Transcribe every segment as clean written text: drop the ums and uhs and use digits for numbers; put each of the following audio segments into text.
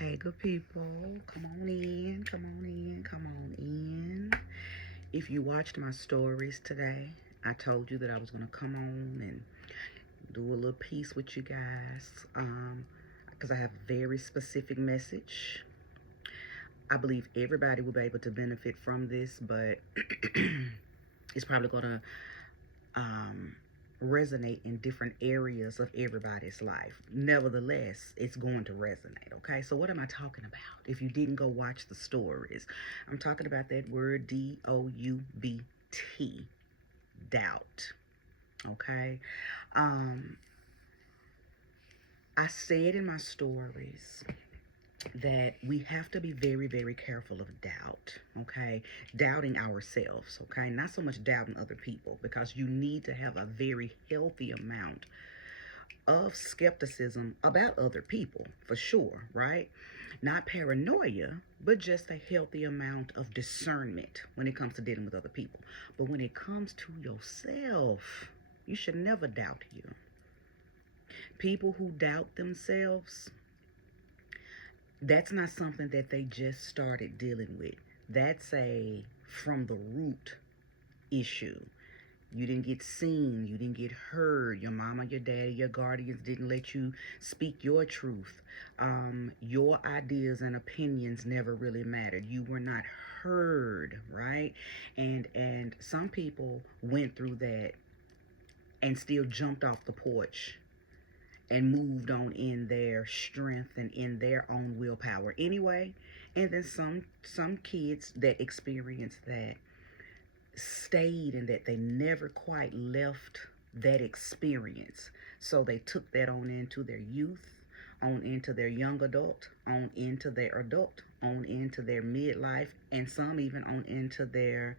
Hey, good people, come on in, come on in, come on in. If you watched my stories today, I told you that I was going to come on and do a little piece with you guys because I have a very specific message. I believe everybody will be able to benefit from this, but it's probably going to um, resonate in different areas of everybody's life. Nevertheless, it's going to resonate, okay? So what am I talking about? If you didn't go watch the stories, I'm talking about that word DOUBT, doubt, okay? I said in my stories that we have to be very, very careful of doubt, okay? Doubting ourselves, okay? Not so much doubting other people, because you need to have a very healthy amount of skepticism about other people, for sure, right? Not paranoia, but just a healthy amount of discernment when it comes to dealing with other people. But when it comes to yourself, you should never doubt you. People who doubt themselves, that's not something that they just started dealing with. That's a from the root issue. You didn't get seen, you didn't get heard. Your mama, your daddy, your guardians didn't let you speak your truth. Your ideas and opinions never really mattered. You were not heard, right? And some people went through that and still jumped off the porch and moved on in their strength and in their own willpower anyway. And then some kids that experienced that stayed in that. They never quite left that experience. So they took that on into their youth, on into their young adult, on into their adult, on into their midlife, and some even on into their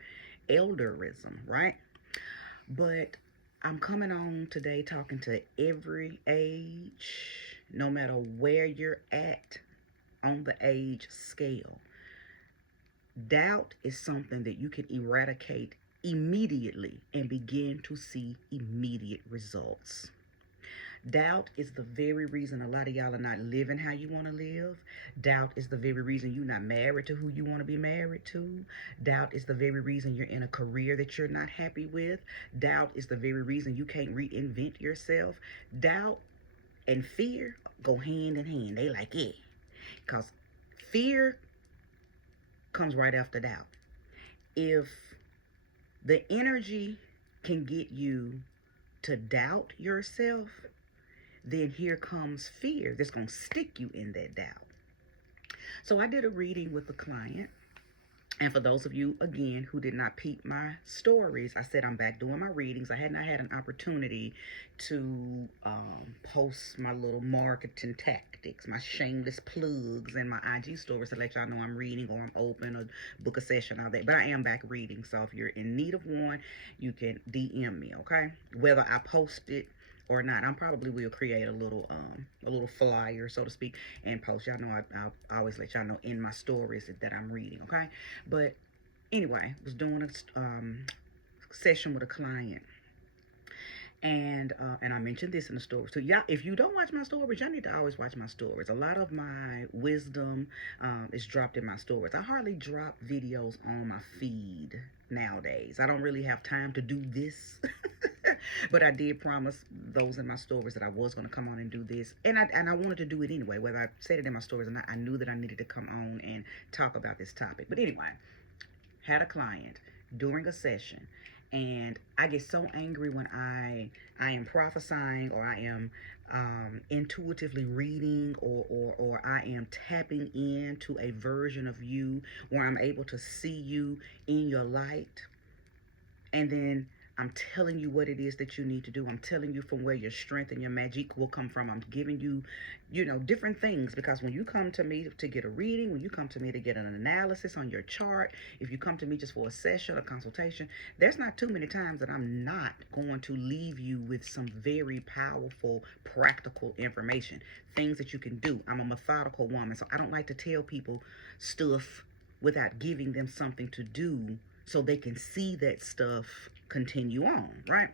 elderism, right? But I'm coming on today talking to every age, no matter where you're at on the age scale. Doubt is something that you can eradicate immediately and begin to see immediate results. Doubt is the very reason a lot of y'all are not living how you want to live. Doubt is the very reason you're not married to who you want to be married to. Doubt is the very reason you're in a career that you're not happy with. Doubt is the very reason you can't reinvent yourself. Doubt and fear go hand in hand. They like it. Because fear comes right after doubt. If the energy can get you to doubt yourself, then here comes fear that's going to stick you in that doubt. So I did a reading with a client. And for those of you, again, who did not peep my stories, I said I'm back doing my readings. I had not had an opportunity to post my little marketing tactics, my shameless plugs, and my IG stories to let y'all know I'm reading or I'm open or book a session, all that. But I am back reading. So if you're in need of one, you can DM me, okay? Whether I post it or not, I probably will create a little flyer, so to speak, and post. Y'all know I always let y'all know in my stories that I'm reading, okay? But anyway, was doing a session with a client, and I mentioned this in the stories too. Y'all, if you don't watch my stories, y'all need to always watch my stories. A lot of my wisdom is dropped in my stories. I hardly drop videos on my feed nowadays. I don't really have time to do this. But I did promise those in my stories that I was going to come on and do this, and I wanted to do it anyway, whether I said it in my stories or not. I knew that I needed to come on and talk about this topic. But anyway, had a client during a session, and I get so angry when I am prophesying, or I am intuitively reading, or I am tapping into a version of you where I'm able to see you in your light, and then I'm telling you what it is that you need to do. I'm telling you from where your strength and your magic will come from. I'm giving you, different things. Because when you come to me to get a reading, when you come to me to get an analysis on your chart, if you come to me just for a session or consultation, there's not too many times that I'm not going to leave you with some very powerful, practical information. Things that you can do. I'm a methodical woman, so I don't like to tell people stuff without giving them something to do so they can see that stuff continue on, right?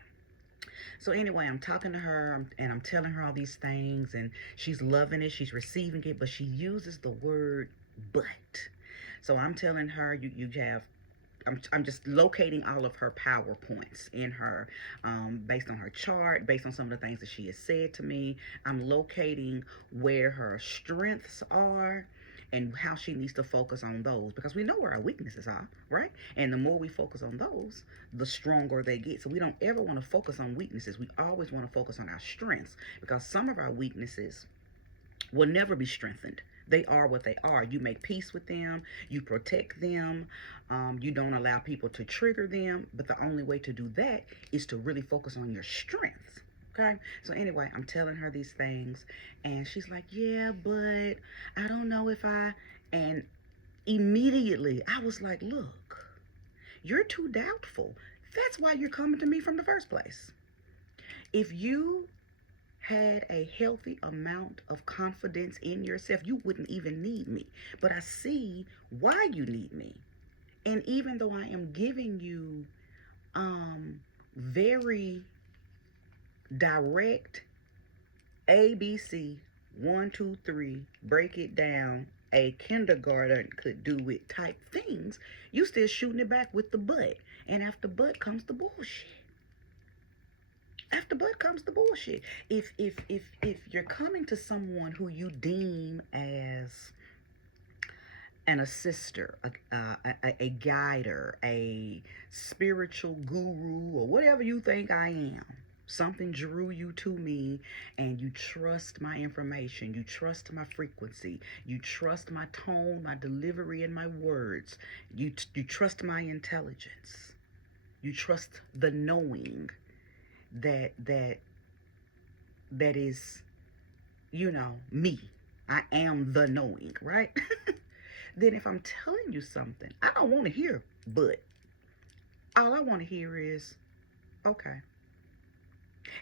So anyway, I'm talking to her and I'm telling her all these things, and she's loving it, she's receiving it, but she uses the word but. So I'm telling her, you have, I'm just locating all of her PowerPoints in her, based on her chart, based on some of the things that she has said to me. I'm locating where her strengths are and how she needs to focus on those, because we know where our weaknesses are, right? And the more we focus on those, the stronger they get. So we don't ever want to focus on weaknesses. We always want to focus on our strengths, because some of our weaknesses will never be strengthened. They are what they are. You make peace with them, you protect them, you don't allow people to trigger them. But the only way to do that is to really focus on your strengths. Okay? So, anyway, I'm telling her these things, and she's like, yeah, but I don't know if I. And immediately I was like, look, you're too doubtful. That's why you're coming to me from the first place. If you had a healthy amount of confidence in yourself, you wouldn't even need me. But I see why you need me. And even though I am giving you very direct ABC, 1, 2, 3, break it down, a kindergarten could do it type things, you still shooting it back with the but. And after but comes the bullshit. After but comes the bullshit. If you're coming to someone who you deem as an assister, a guider, a spiritual guru, or whatever you think I am, something drew you to me, and you trust my information, you trust my frequency, you trust my tone, my delivery, and my words, you trust my intelligence, you trust the knowing that is, me. I am the knowing, right? Then if I'm telling you something, I don't want to hear but. All I want to hear is okay.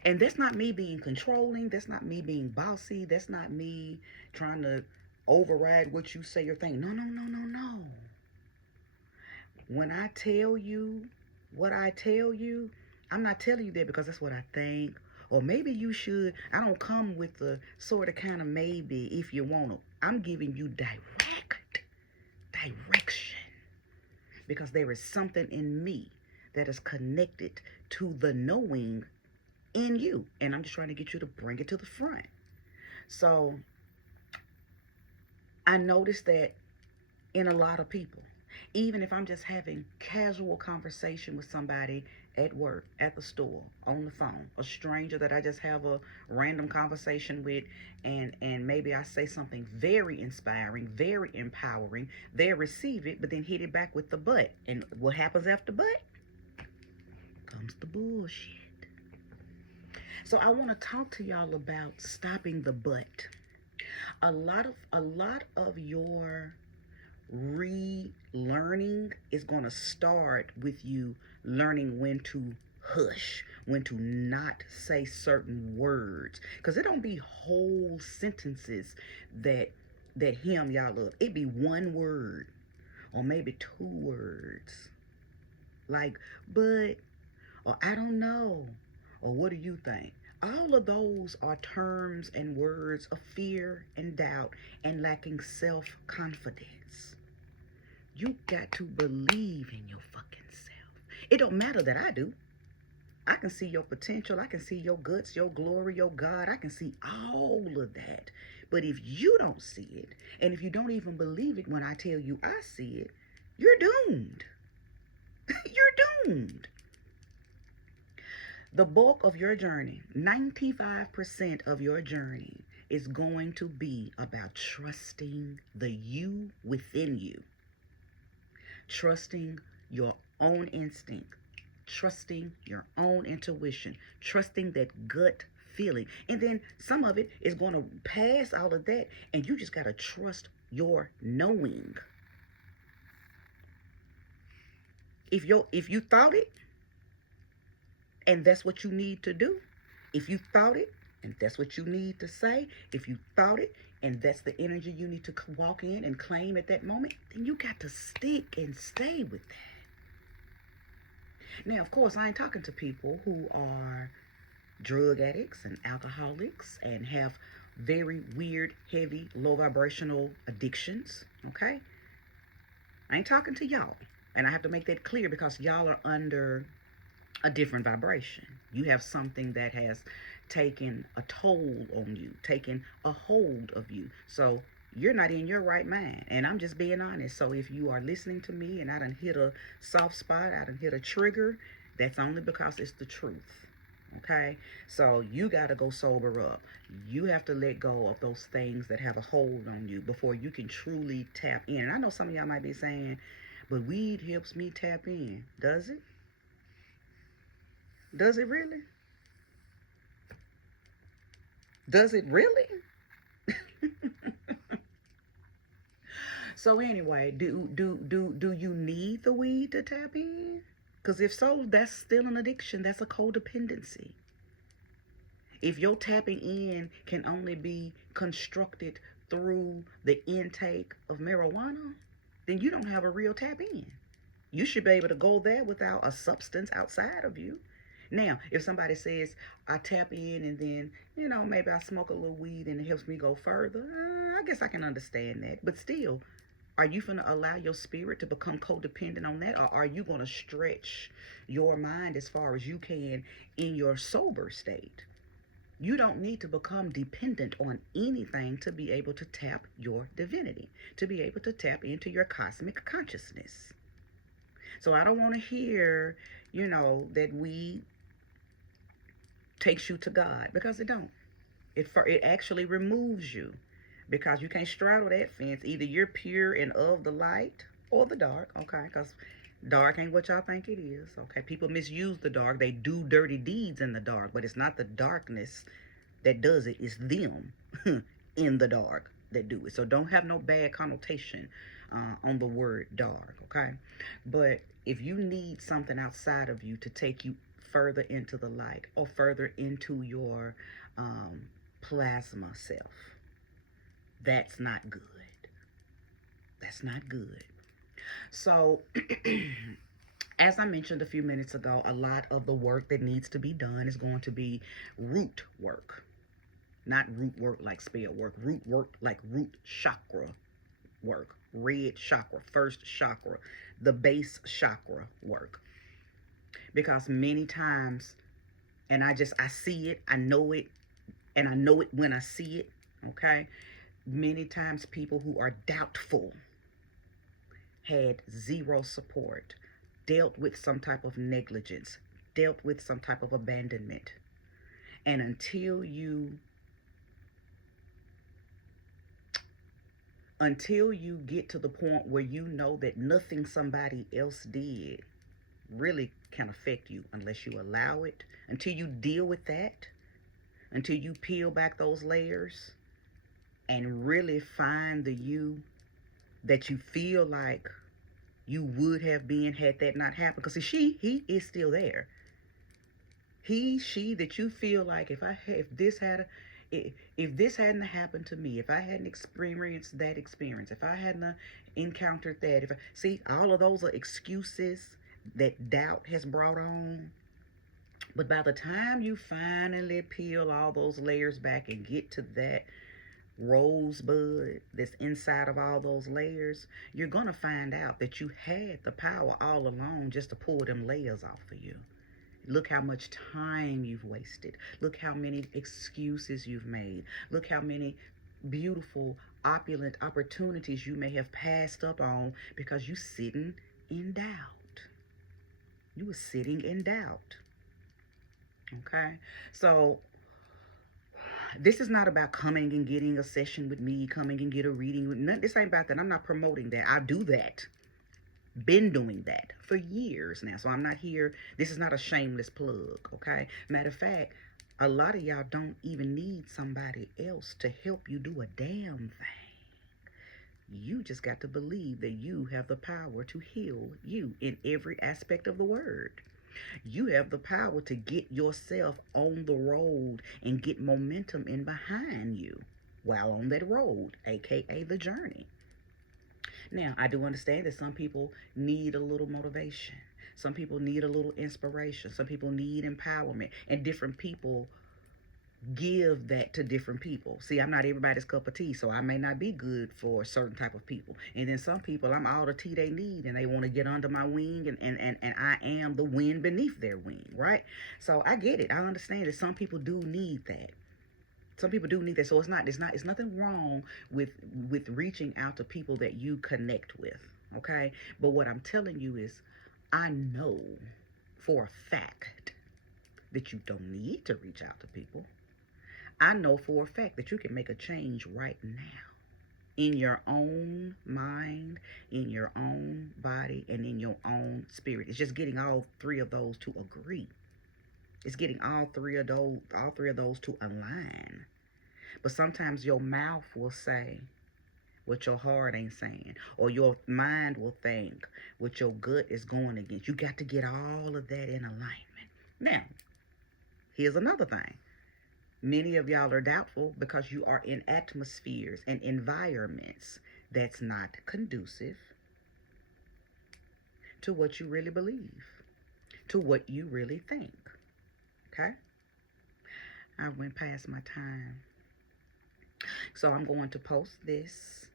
And that's not me being controlling, that's not me being bossy, that's not me trying to override what you say or think. No, no, no, no, no. When I tell you what I tell you, I'm not telling you that because that's what I think. Or maybe you should. I don't come with the sort of kind of maybe if you want to. I'm giving you direction. Because there is something in me that is connected to the knowing in you. And I'm just trying to get you to bring it to the front. So I noticed that in a lot of people, even if I'm just having casual conversation with somebody at work, at the store, on the phone, a stranger that I just have a random conversation with, and maybe I say something very inspiring, very empowering, they receive it, but then hit it back with the but. And what happens after but? Comes the bullshit. So I want to talk to y'all about stopping the but. A lot of your relearning is going to start with you learning when to hush, when to not say certain words, because it don't be whole sentences that hem y'all up. It be one word or maybe two words, like but, or I don't know, or what do you think? All of those are terms and words of fear and doubt and lacking self-confidence. You got to believe in your fucking self. It don't matter that I do. I can see your potential. I can see your guts, your glory, your God. I can see all of that. But if you don't see it, and if you don't even believe it when I tell you I see it, you're doomed. You're doomed. The bulk of your journey, 95% of your journey, is going to be about trusting the you within you. Trusting your own instinct, trusting your own intuition, trusting that gut feeling. And then some of it is going to pass all of that, and you just got to trust your knowing. If you thought it, and that's what you need to do, if you thought it, and that's what you need to say, if you thought it, and that's the energy you need to walk in and claim at that moment, then you got to stick and stay with that. Now, of course, I ain't talking to people who are drug addicts and alcoholics and have very weird, heavy, low vibrational addictions. Okay? I ain't talking to y'all. And I have to make that clear because y'all are under a different vibration. You have something that has taken a toll on you, taken a hold of you. So you're not in your right mind. And I'm just being honest. So if you are listening to me and I done hit a soft spot, I done hit a trigger, that's only because it's the truth. Okay? So you got to go sober up. You have to let go of those things that have a hold on you before you can truly tap in. And I know some of y'all might be saying, but weed helps me tap in. Does it? Does it really? Does it really? So anyway, do you need the weed to tap in? Because if so, that's still an addiction. That's a codependency. If your tapping in can only be constructed through the intake of marijuana, then you don't have a real tap in. You should be able to go there without a substance outside of you. Now, if somebody says, I tap in and then, maybe I smoke a little weed and it helps me go further, I guess I can understand that. But still, are you going to allow your spirit to become codependent on that? Or are you going to stretch your mind as far as you can in your sober state? You don't need to become dependent on anything to be able to tap your divinity, to be able to tap into your cosmic consciousness. So I don't want to hear, that weed takes you to God, because it don't. It actually removes you, because you can't straddle that fence. Either you're pure and of the light or the dark, okay? Because dark ain't what y'all think it is, okay? People misuse the dark. They do dirty deeds in the dark, but it's not the darkness that does it. It's them in the dark that do it. So don't have no bad connotation on the word dark, okay? But if you need something outside of you to take you further into the light or further into your plasma self, that's not good. That's not good. So, as I mentioned a few minutes ago, a lot of the work that needs to be done is going to be root work. Not root work like spell work. Root work like root chakra work. Red chakra, first chakra, the base chakra work. Because many times, and I see it, I know it, and I know it when I see it, okay? Many times people who are doubtful had zero support, dealt with some type of negligence, dealt with some type of abandonment. And until you get to the point where you know that nothing somebody else did really can affect you unless you allow it, until you deal with that, until you peel back those layers and really find the you that you feel like you would have been had that not happened. Because he is still there. She that you feel like, if this hadn't happened to me, if I hadn't experienced that experience, if I hadn't encountered that, see, all of those are excuses that doubt has brought on. But by the time you finally peel all those layers back and get to that rosebud that's inside of all those layers, you're going to find out that you had the power all along just to pull them layers off of you. Look how much time you've wasted. Look how many excuses you've made. Look how many beautiful, opulent opportunities you may have passed up on because you sitting in doubt. You were sitting in doubt. Okay? So this is not about coming and getting a session with me, coming and get a reading with none. This ain't about that. I'm not promoting that. I do that. Been doing that for years now. So I'm not here. This is not a shameless plug, okay? Matter of fact, a lot of y'all don't even need somebody else to help you do a damn thing. You just got to believe that you have the power to heal you in every aspect of the word. You have the power to get yourself on the road and get momentum in behind you while on that road, aka the journey. Now, I do understand that some people need a little motivation. Some people need a little inspiration. Some people need empowerment. And different people give that to different people. See, I'm not everybody's cup of tea, so I may not be good for a certain type of people. And then some people, I'm all the tea they need, and they want to get under my wing, and I am the wind beneath their wing, right? So I get it. I understand that some people do need that. Some people do need that. So it's nothing wrong with reaching out to people that you connect with, okay? But what I'm telling you is, I know for a fact that you don't need to reach out to people. I know for a fact that you can make a change right now in your own mind, in your own body, and in your own spirit. It's just getting all three of those to agree. It's getting all three of those to align. But sometimes your mouth will say what your heart ain't saying, or your mind will think what your gut is going against. You got to get all of that in alignment. Now, here's another thing. Many of y'all are doubtful because you are in atmospheres and environments that's not conducive to what you really believe, to what you really think. Okay? I went past my time. So I'm going to post this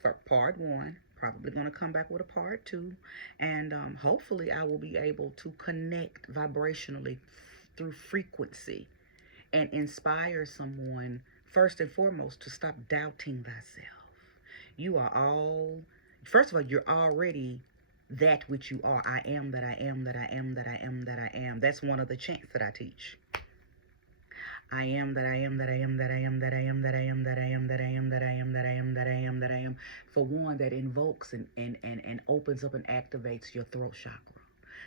for part 1. Probably going to come back with a part 2. And hopefully I will be able to connect vibrationally through frequency and inspire someone, first and foremost, to stop doubting thyself. You are all, first of all, you're already that which you are. I am that I am that I am that I am that I am. That's one of the chants that I teach. I am that I am that I am that I am that I am that I am that I am that I am that I am that I am that I am that I am. For one, that invokes and opens up and activates your throat chakra.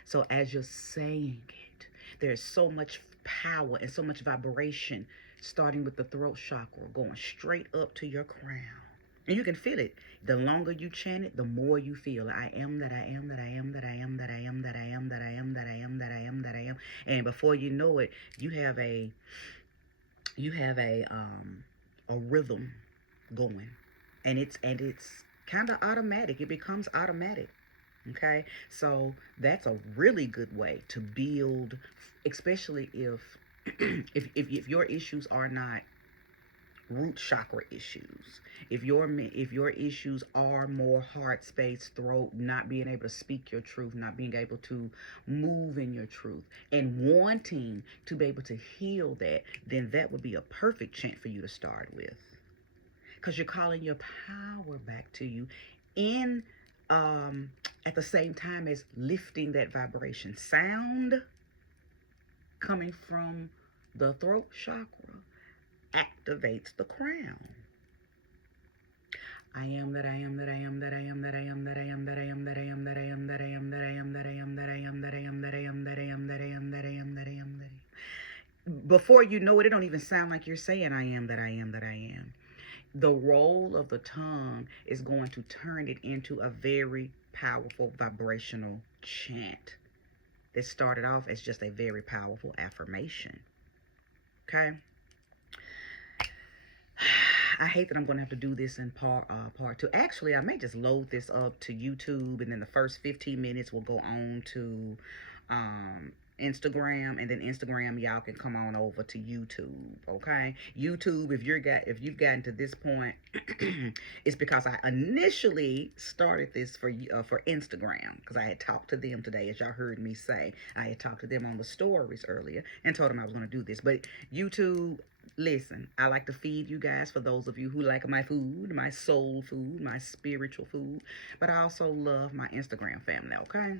So as you're saying it, there's so much power and so much vibration starting with the throat chakra going straight up to your crown. And you can feel it. The longer you chant it, the more you feel. I am that I am that I am that I am that I am that I am that I am that I am that I am that I am. And before you know it, you have a rhythm going. And it's kind of automatic. It becomes automatic. Okay, so that's a really good way to build, especially if if your issues are not root chakra issues. If your issues are more heart space, throat, not being able to speak your truth, not being able to move in your truth, and wanting to be able to heal that, then that would be a perfect chant for you to start with, because you're calling your power back to you in at the same time as lifting that vibration. Sound coming from the throat chakra activates the crown. I am that I am that I am that I am that I am that I am that I am that I am that I am that I am that I am that I am that I am that I am that I am that I am that I am that I am that I am that. Before you know it, it don't even sound like you're saying I am that I am that I am. The role of the tongue is going to turn it into a very powerful vibrational chant that started off as just a very powerful affirmation. Okay? I hate that I'm going to have to do this in part 2. Actually, I may just load this up to YouTube, and then the first 15 minutes will go on to Instagram, and then Instagram, y'all can come on over to YouTube. Okay, YouTube, if you've gotten to this point, it's because I initially started this for Instagram, because I had talked to them today, as y'all heard me say. I had talked to them on the stories earlier and told them I was going to do this. But YouTube, listen, I like to feed you guys, for those of you who like my food, my soul food, my spiritual food, but I also love my Instagram family. Okay,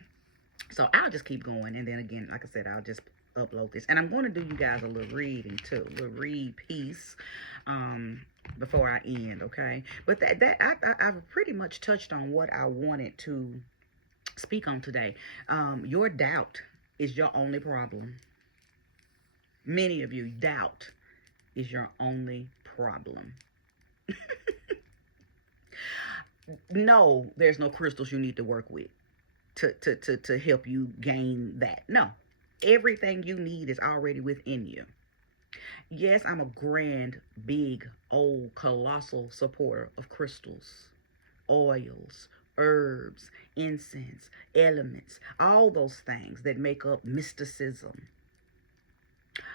so I'll just keep going, and then again, like I said, I'll just upload this, and I'm going to do you guys a little reading too, a little read piece before I end. Okay, but I've pretty much touched on what I wanted to speak on today. Your doubt is your only problem. Many of you, doubt is your only problem. No, there's no crystals you need to work with to help you gain that. No, everything you need is already within you. Yes, I'm a grand, big, old, colossal supporter of crystals, oils, herbs, incense, elements, all those things that make up mysticism.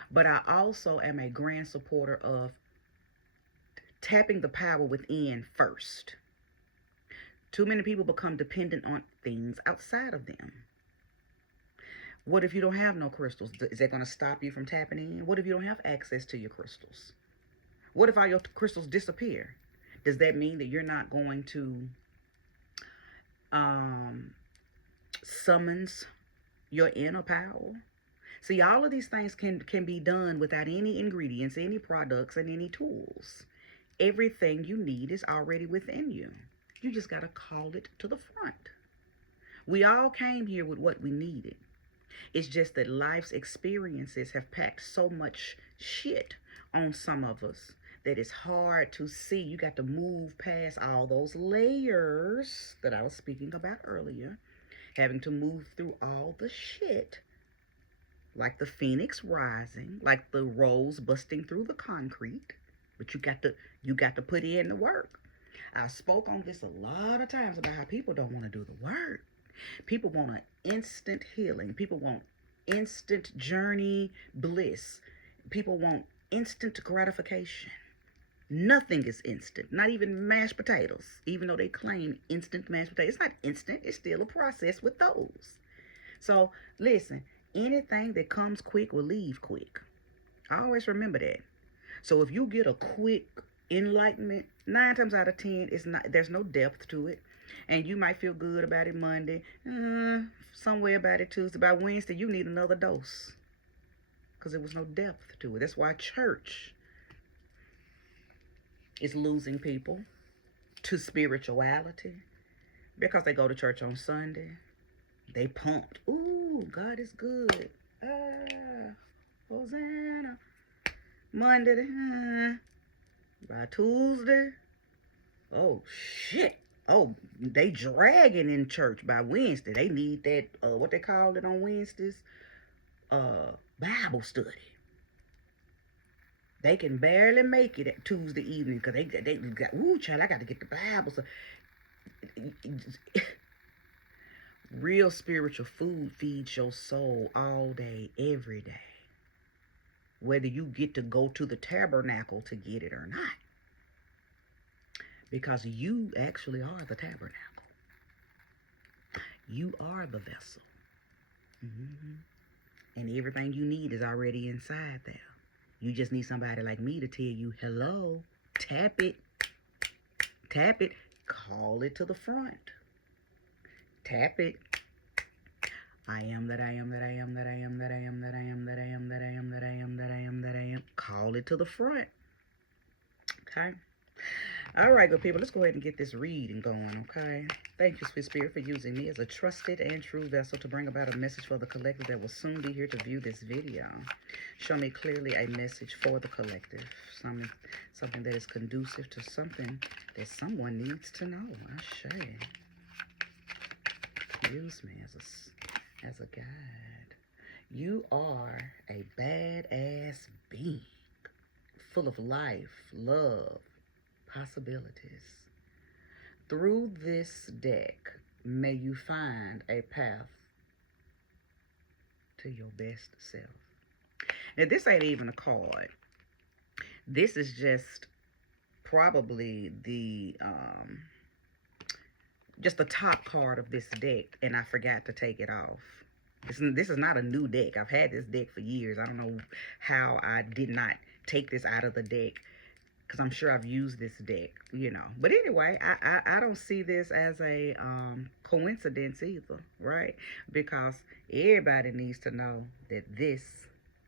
But I also am a grand supporter of tapping the power within first. Too many people become dependent on things outside of them. What if you don't have no crystals? Is that going to stop you from tapping in? What if you don't have access to your crystals? What if all your crystals disappear? Does that mean that you're not going to summons your inner power? See, all of these things can be done without any ingredients, any products, and any tools. Everything you need is already within you. You just got to call it to the front. We all came here with what we needed. It's just that life's experiences have packed so much shit on some of us that it's hard to see. You got to move past all those layers that I was speaking about earlier, having to move through all the shit, like the phoenix rising, like the rose busting through the concrete. But you got to put in the work. I spoke on this a lot of times about how people don't want to do the work. People want an instant healing. People want instant journey bliss. People want instant gratification. Nothing is instant, not even mashed potatoes, even though they claim instant mashed potatoes. It's not instant, it's still a process with those. So listen, anything that comes quick will leave quick. I always remember that. So if you get a quick enlightenment, 9 times out of 10, there's no depth to it. And you might feel good about it Monday, somewhere about it Tuesday. By Wednesday, you need another dose because there was no depth to it. That's why church is losing people to spirituality, because they go to church on Sunday. They pumped. Ooh, God is good. Hosanna. Monday, by Tuesday, oh shit. Oh, they dragging in church by Wednesday. They need that, what they call it on Wednesdays, Bible study. They can barely make it at Tuesday evening because they got, ooh, child, I got to get the Bible. So, real spiritual food feeds your soul all day, every day. Whether you get to go to the tabernacle to get it or not. Because you actually are the tabernacle. You are the vessel. And everything you need is already inside there. You just need somebody like me to tell you, hello, tap it, call it to the front. Tap it. I am that I am that I am that I am that I am that I am that I am that I am that I am that I am that I am. Call it to the front. Okay. All right, good people. Let's go ahead and get this reading going, okay? Thank you, Sweet Spirit, for using me as a trusted and true vessel to bring about a message for the collective that will soon be here to view this video. Show me clearly a message for the collective. Something that is conducive to something that someone needs to know. I say. Use me as a guide. You are a badass being, full of life, love, possibilities. Through this deck, may you find a path to your best self. Now, this ain't even a card. This is just probably the just the top card of this deck, and I forgot to take it off. This is not a new deck. I've had this deck for years. I don't know how I did not take this out of the deck, because I'm sure I've used this deck, you know. But anyway, I don't see this as a coincidence either, right? Because everybody needs to know that this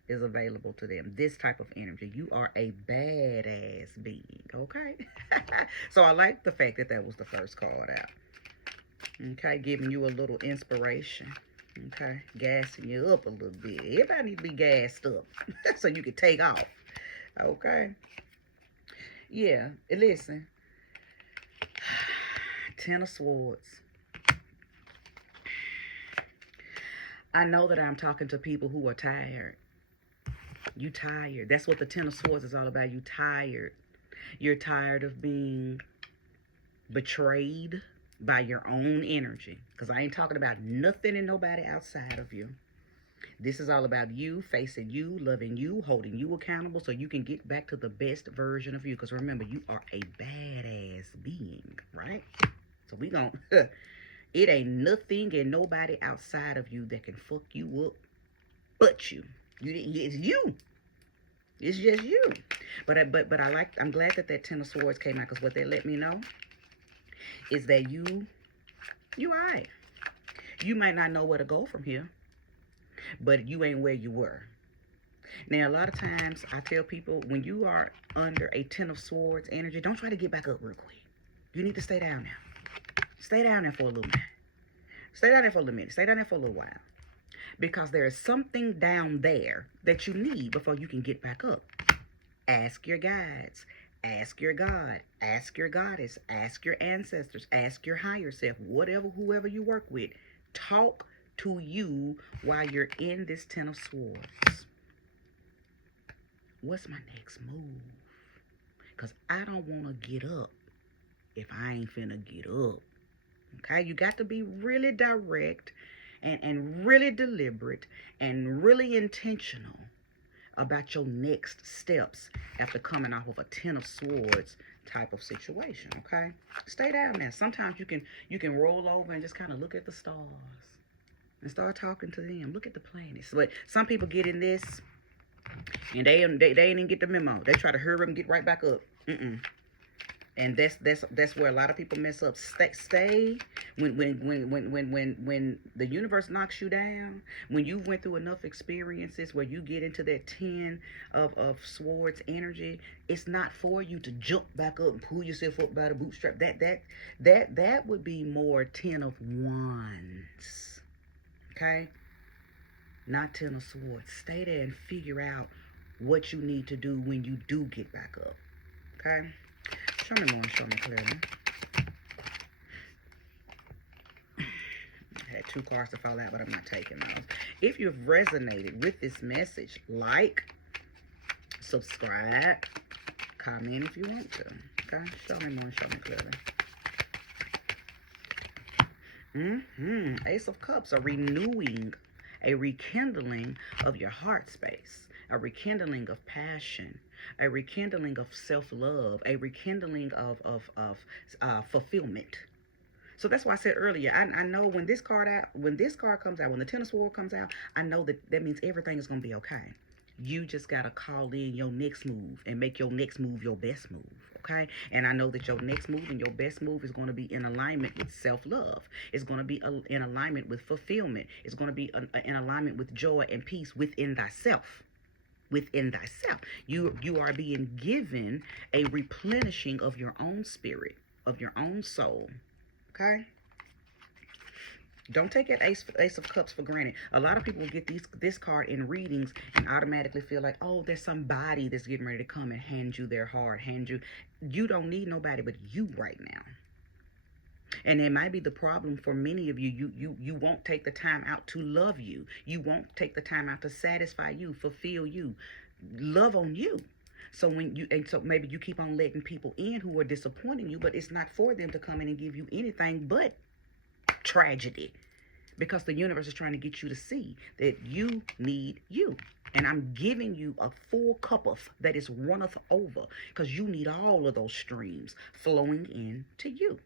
is available to them, this type of energy. You are a badass being, okay? So I like the fact that that was the first card out. Okay, giving you a little inspiration. Okay, gassing you up a little bit. Everybody needs to be gassed up so you can take off. Okay. Yeah, listen. 10 of Swords. I know that I'm talking to people who are tired. You tired. That's what the 10 of Swords is all about. You tired. You're tired of being betrayed by your own energy. Because I ain't talking about nothing and nobody outside of you. This is all about you, facing you, loving you, holding you accountable so you can get back to the best version of you. Because remember, you are a badass being, right? So we gon' it ain't nothing and nobody outside of you that can fuck you up but you. It's you. It's just you. But I'm glad that Ten of Swords came out, because what they let me know is that you alright. You might not know where to go from here, but you ain't where you were. Now, a lot of times I tell people, when you are under a Ten of Swords energy, don't try to get back up real quick. You need to stay down now. Stay down there for a little minute. Stay down there for a little minute. Stay down there for a little while. Because there is something down there that you need before you can get back up. Ask your guides. Ask your God. Ask your goddess. Ask your ancestors. Ask your higher self. Whatever, whoever you work with. Talk to you while you're in this Ten of Swords. What's my next move? Because I don't want to get up if I ain't finna get up. Okay? You got to be really direct and really deliberate and really intentional about your next steps after coming off of a Ten of Swords type of situation. Okay? Stay down there. Sometimes you can roll over and just kind of look at the stars and start talking to them. Look at the planets. But some people get in this and they ain't even get the memo. They try to hurry up and get right back up. And that's where a lot of people mess up. Stay when the universe knocks you down, when you went through enough experiences where you get into that Ten of Swords energy, it's not for you to jump back up and pull yourself up by the bootstrap. That would be more Ten of Wands. Okay? Not Ten of Swords. Stay there and figure out what you need to do when you do get back up. Okay? Show me more and show me clearly. I had 2 cards to fall out, but I'm not taking those. If you've resonated with this message, like, subscribe, comment if you want to. Okay? Show me more and show me clearly. Ace of Cups, a renewing, a rekindling of your heart space, a rekindling of passion, a rekindling of self-love, a rekindling of fulfillment. So that's why I said earlier, I know when this card comes out, when the Ten of Swords comes out, I know that means everything is going to be okay. You just got to call in your next move and make your next move your best move. Okay? And I know that your next move and your best move is going to be in alignment with self-love. It's going to be in alignment with fulfillment. It's going to be in alignment with joy and peace within thyself. Within thyself. You are being given a replenishing of your own spirit, of your own soul. Okay? Don't take that Ace of Cups for granted. A lot of people get this card in readings and automatically feel like, oh, there's somebody that's getting ready to come and hand you their heart, you don't need nobody but you right now. And it might be the problem for many of you. You won't take the time out to love you. You won't take the time out to satisfy you, fulfill you, love on you. So so maybe you keep on letting people in who are disappointing you, but it's not for them to come in and give you anything but tragedy, because the universe is trying to get you to see that you need you. And I'm giving you a full cup of that is runneth over, because you need all of those streams flowing into you.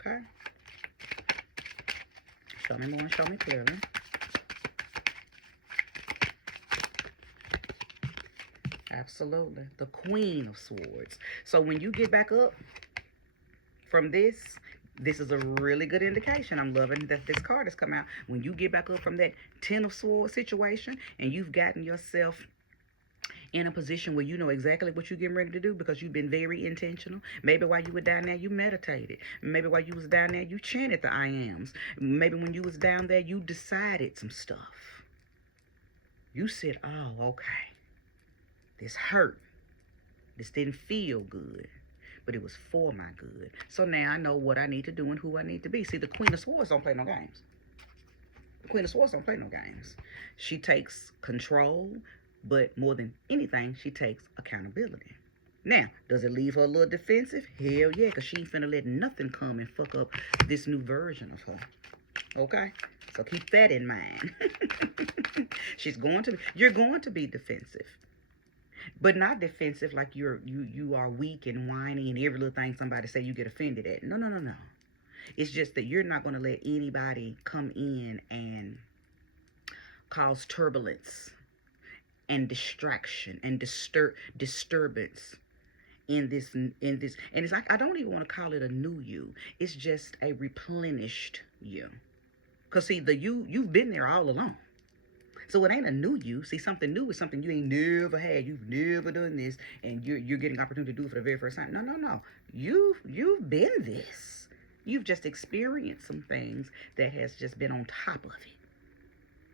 Okay? Show me more and show me clearly. Absolutely. The Queen of Swords. So when you get back up from this is a really good indication. I'm loving that this card has come out. When you get back up from that Ten of Swords situation and you've gotten yourself in a position where you know exactly what you're getting ready to do, because you've been very intentional. Maybe while you were down there, you meditated. Maybe while you was down there, you chanted the I ams. Maybe when you was down there, you decided some stuff. You said, oh, okay. This hurt. This didn't feel good, but it was for my good. So now I know what I need to do and who I need to be. See, the Queen of Swords don't play no games. The Queen of Swords don't play no games. She takes control, but more than anything, she takes accountability. Now, does it leave her a little defensive? Hell yeah, because she ain't finna let nothing come and fuck up this new version of her. Okay? So keep that in mind. You're going to be defensive. But not defensive like you are weak and whiny and every little thing somebody say you get offended at. No, no, no, no. It's just that you're not going to let anybody come in and cause turbulence and distraction and disturbance in this, and it's like, I don't even want to call it a new you. It's just a replenished you. Because see, the you've been there all along. So it ain't a new you. See, something new is something you ain't never had. You've never done this, and you're getting opportunity to do it for the very first time. No, no, no. You've been this. You've just experienced some things that has just been on top of it.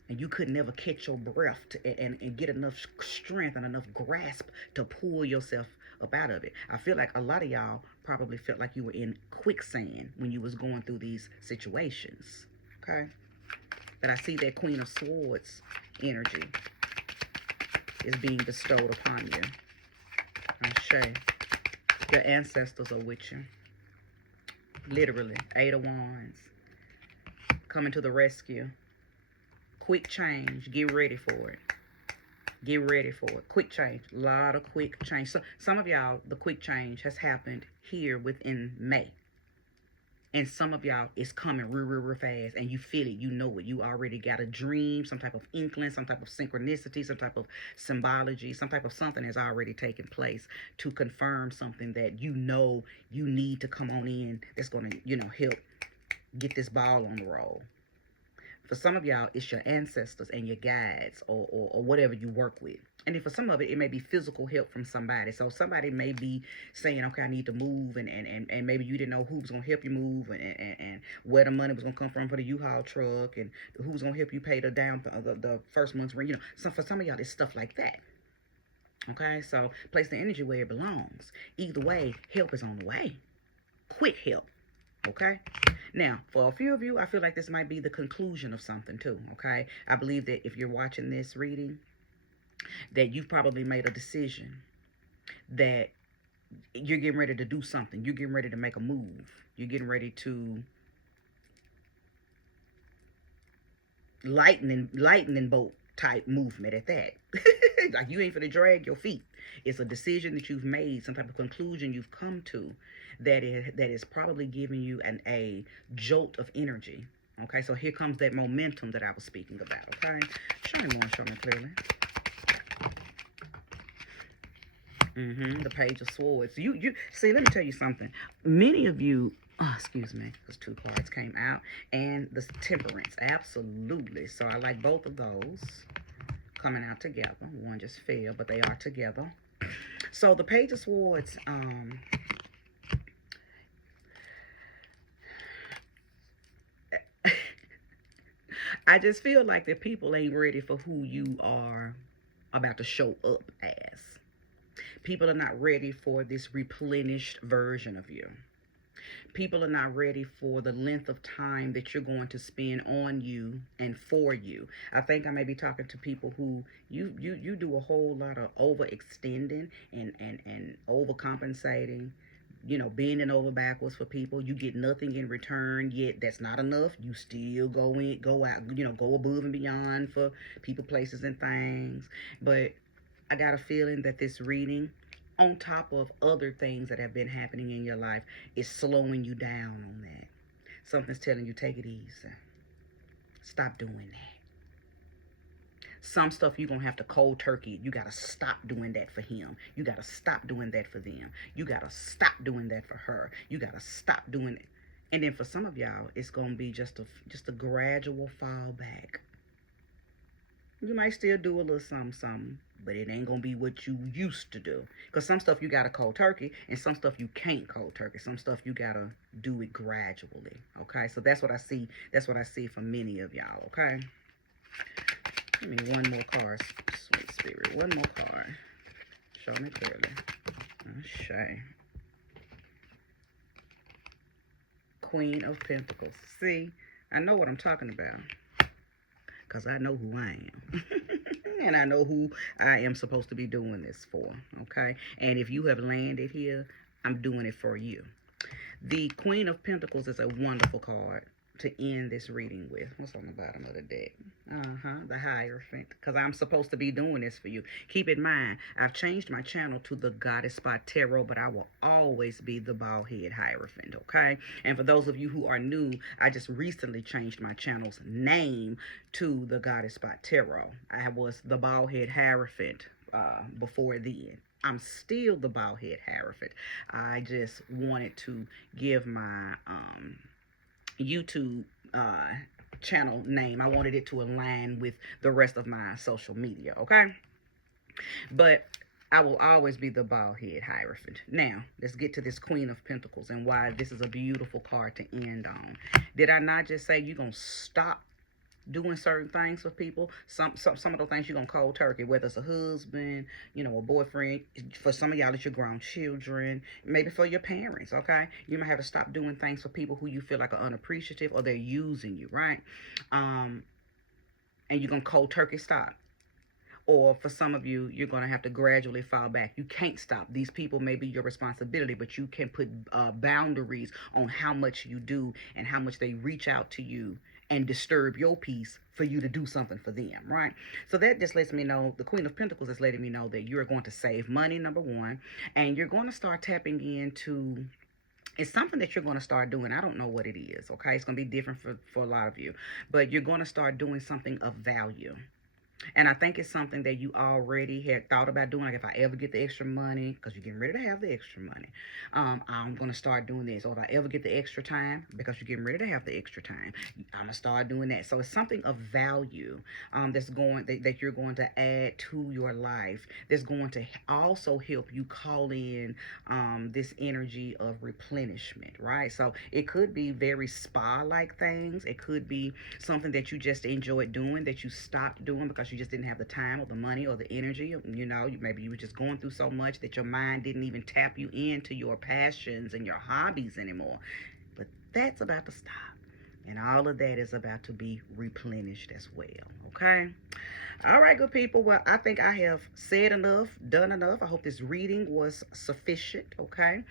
And you could never catch your breath and get enough strength and enough grasp to pull yourself up out of it. I feel like a lot of y'all probably felt like you were in quicksand when you was going through these situations. Okay? But I see that Queen of Swords energy is being bestowed upon you. Ashe. Your ancestors are with you. Literally. 8 of Wands. Coming to the rescue. Quick change. Get ready for it. Get ready for it. Quick change. A lot of quick change. So some of y'all, the quick change has happened here within May. And some of y'all, it's coming real fast. And you feel it. You know it. You already got a dream, some type of inkling, some type of synchronicity, some type of symbology, some type of something has already taken place to confirm something that you know you need to come on in that's going to, help get this ball on the roll. For some of y'all, it's your ancestors and your guides or whatever you work with. And then for some of it, it may be physical help from somebody. So somebody may be saying, okay, I need to move. And maybe you didn't know who was going to help you move and where the money was going to come from for the U-Haul truck and who was going to help you pay the first month's rent. So for some of y'all, it's stuff like that. Okay, so place the energy where it belongs. Either way, help is on the way. Quick help. Okay? Now, for a few of you, I feel like this might be the conclusion of something too, okay? I believe that if you're watching this reading, that you've probably made a decision that you're getting ready to do something. You're getting ready to make a move. You're getting ready to lightning bolt type movement at that. Like you ain't finna drag your feet. It's a decision that you've made, some type of conclusion you've come to that is probably giving you a jolt of energy. Okay, so here comes that momentum that I was speaking about. Okay, show me more, show me clearly. The Page of Swords. You see, let me tell you something. Many of you, excuse me, because 2 cards came out, and the Temperance, absolutely. So I like both of those coming out together. One just fell, but they are together. So the Page of Swords, I just feel like that people ain't ready for who you are about to show up as. People are not ready for this replenished version of you. People are not ready for the length of time that you're going to spend on you and for you. I think I may be talking to people who you do a whole lot of overextending and overcompensating, bending over backwards for people. You get nothing in return, yet that's not enough. You still go out, go above and beyond for people, places, and things. But I got a feeling that this reading, on top of other things that have been happening in your life, is slowing you down on that. Something's telling you, take it easy. Stop doing that. Some stuff you're going to have to cold turkey. You got to stop doing that for him. You got to stop doing that for them. You got to stop doing that for her. You got to stop doing it. And then for some of y'all, it's going to be just a gradual fall back. You might still do a little something, but it ain't going to be what you used to do. Because some stuff you got to cold turkey, and some stuff you can't cold turkey. Some stuff you got to do it gradually, okay? So that's what I see. That's what I see from many of y'all, okay? Give me one more card, sweet spirit. One more card. Show me clearly. Okay. Queen of Pentacles. See, I know what I'm talking about. Because I know who I am. And I know who I am supposed to be doing this for, okay? And if you have landed here, I'm doing it for you. The Queen of Pentacles is a wonderful card to end this reading with. What's on the bottom of the deck? The Hierophant. Because I'm supposed to be doing this for you. Keep in mind, I've changed my channel to the Goddess Spot Tarot, but I will always be the Bald Head Hierophant, okay? And for those of you who are new, I just recently changed my channel's name to the Goddess Spot Tarot. I was the Bald Head Hierophant before then. I'm still the Bald Head Hierophant. I just wanted to give my YouTube channel name. I wanted it to align with the rest of my social media, okay? But I will always be the Bald Head Hierophant. Now, let's get to this Queen of Pentacles and why this is a beautiful card to end on. Did I not just say you're going to stop doing certain things for people? Some of those things you're gonna cold turkey, whether it's a husband, you know, a boyfriend. For some of y'all, it's your grown children, maybe for your parents, okay? You might have to stop doing things for people who you feel like are unappreciative or they're using you, right? And you're gonna cold turkey stop. Or for some of you, you're going to have to gradually fall back. You can't stop. These people may be your responsibility, but you can put boundaries on how much you do and how much they reach out to you and disturb your peace for you to do something for them, right? So that just lets me know, the Queen of Pentacles is letting me know that you're going to save money, number one, and you're going to start tapping into... It's something that you're going to start doing. I don't know what it is, okay? It's going to be different for a lot of you, but you're going to start doing something of value. And I think it's something that you already had thought about doing. Like, if I ever get the extra money, because you're getting ready to have the extra money, I'm going to start doing this. Or if I ever get the extra time, because you're getting ready to have the extra time, I'm going to start doing that. So it's something of value that you're going to add to your life, that's going to also help you call in this energy of replenishment, right? So it could be very spa-like things. It could be something that you just enjoyed doing that you stopped doing because you just didn't have the time or the money or the energy. You know, maybe you were just going through so much that your mind didn't even tap you into your passions and your hobbies anymore. But that's about to stop. And all of that is about to be replenished as well, okay? All right, good people. Well, I think I have said enough, done enough. I hope this reading was sufficient, okay?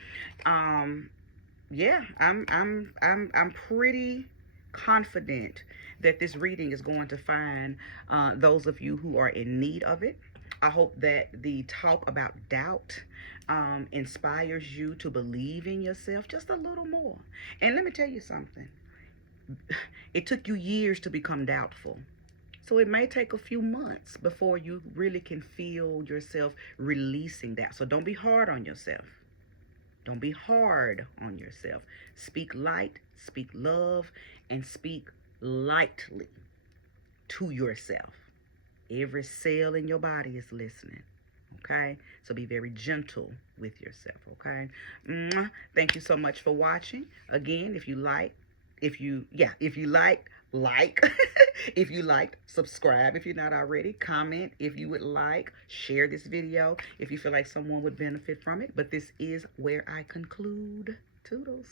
Yeah, I'm pretty confident that this reading is going to find those of you who are in need of it. I hope that the talk about doubt inspires you to believe in yourself just a little more. And let me tell you something. It took you years to become doubtful. So it may take a few months before you really can feel yourself releasing that. So don't be hard on yourself. Don't be hard on yourself. Speak light, speak love, and speak lightly to yourself. Every cell in your body is listening, okay? So be very gentle with yourself, okay? Thank you so much for watching. Again, if you like, if you liked, subscribe if you're not already, comment if you would like, share this video if you feel like someone would benefit from it. But this is where I conclude. Toodles.